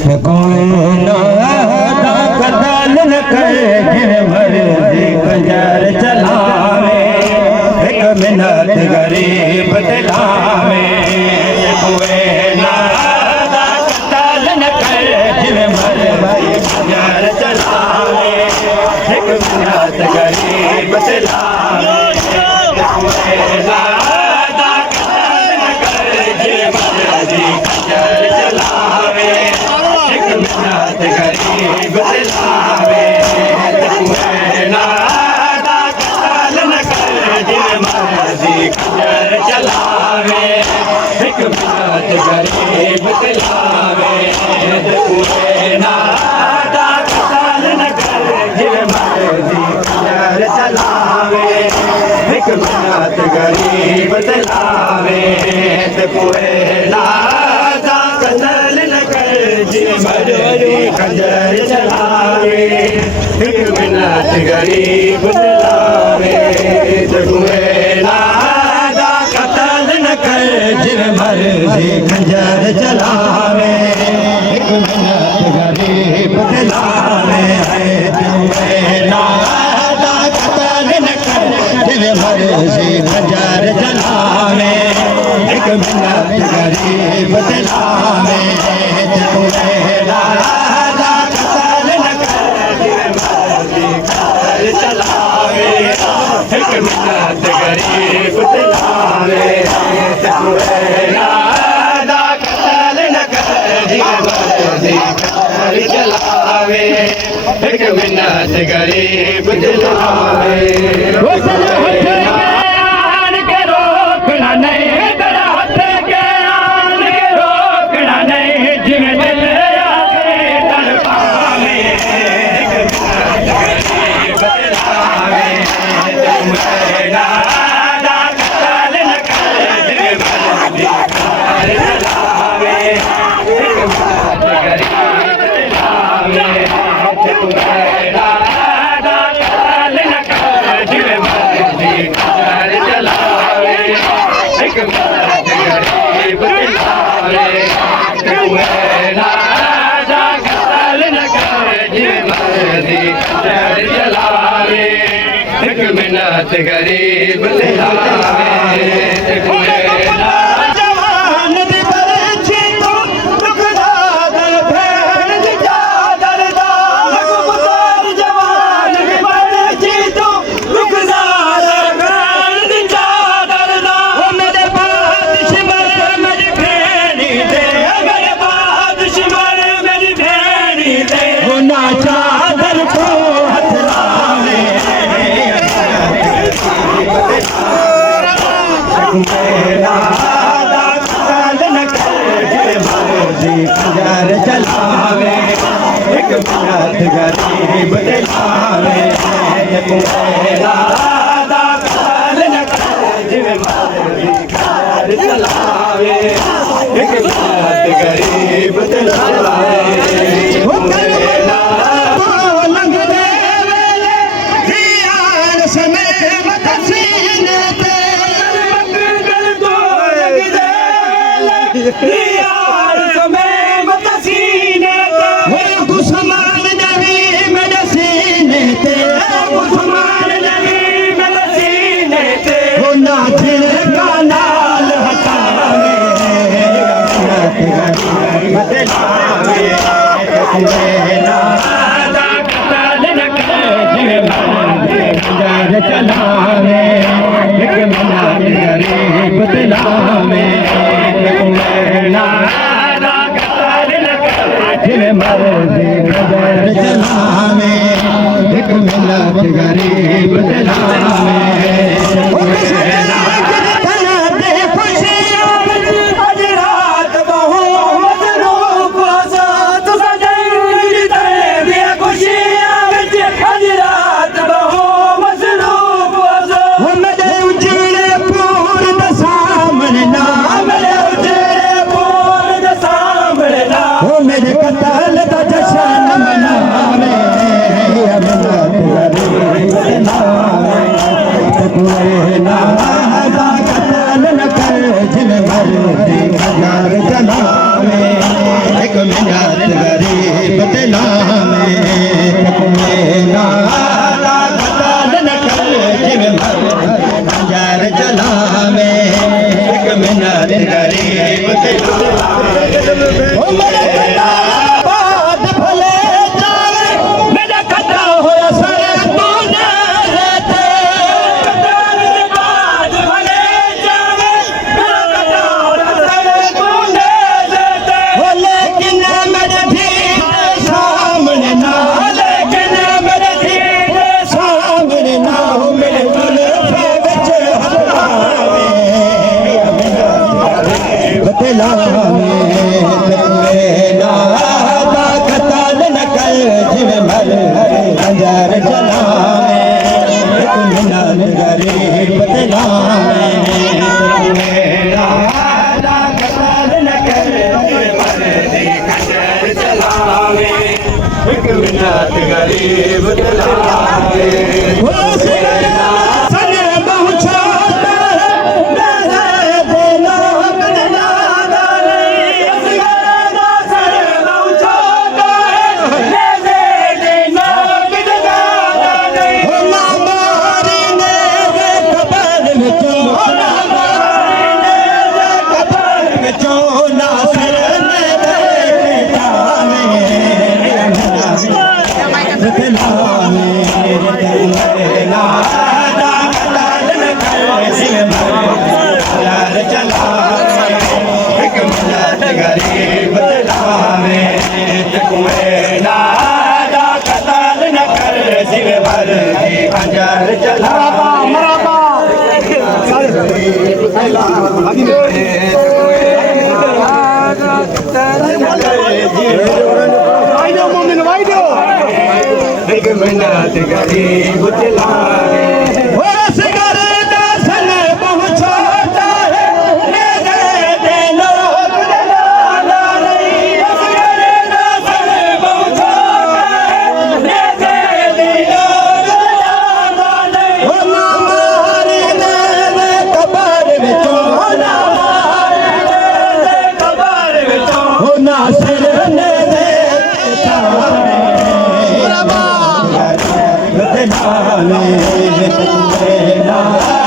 कोई ना कतल न करे जिन मर्जी खंजर चलावे एक मिनट गरीब दिलावे कोई ना कतल न करे जिन मर्जी खंजर चलावे एक मिनट गरीब दिलावे कोई ना कतल न करे जिन मर्जी खंजर चलावे मिन्नत गरीब दिलावे कोई ना कतल न करे जिन मर्जी खंजर चलावे एक मिन्नत गरीब दिलावे कोई ना कतल न करे जिन मर्जी खंजर चलावे एक मिन्नत गरीब दिलावे कोई ना कतल न करे जिन मर्जी खंजर चलावे एक मिन्नत गरीब दिलावे कोई ना कतल न करे जिन मर्जी खंजर चलावे एक मिन्नत गरीब दिलावे कोई ना कतल न करे जिन मर्जी खंजर चलावे एक मिन्नत गरीब दिलावे कोई ना कतल न करे जिन मर्जी खंजर चलावे एक मिन्नत गरीब दिलावे कोई ना कतल न करे जिन मर्जी खंजर चलावे एक मिन्नत गरीब दिलावे मिन्नत गरीब दिलावे जवान दी बरछी तो दुखदार भेड़ दी चादर दा जवान दी बरछी तो दुखदार भेड़ दी चादर दा मेरे बादशाह मेरी भेड़ी दे मेरे बादशाह मेरी भेड़ी दे ना चादर को हथ लावे मेरा कतल न करे जिन मर्जी खंजर चलावे एक मिन्नत गरीब दिलावे मेरा कतल न करे जिन मर्जी खंजर चलावे एक मिन्नत गरीब दिलावे यार समय मत सीने ते दुश्मन नबी मेरे सीने ते दुश्मन नबी मेरे सीने ते हो ना दिल का नाल हटावे बदलावे ना कतल न करे जिन मर्जी खंजर चलावे एक मिन्नत गरीब दिलावे ना कतल न करे जिन मर्जी खंजर चलावे एक मिन्नत गरीब दिलावे मेरे कतल का जश्न मनावे कोई ना कतल न कर जिन मर्जी खंजर चलावे एक मिन्नत गरीब दिला में नाला कताल न कर जिव मर खंजर चला में एक मिनट गरीब दिला बाद भले जावे मेरा कटा होया सर तूने रहते बाद भले जावे मेरा कटा होया सर तूने रहते हो लेकिन मेरे धीर सामने ना लेकिन मेरे धीर सामने ना हो मेरे जुल्फे विच हलावे बतला खंजर चला एक मिनट गरीब दिला में कताल न कर खंजर चला एक मिनट गरीब दिला गरीब दिलावे नादा कताल न कर सिर भर की खंजर चला एक मिनट गरीब दिलावे ना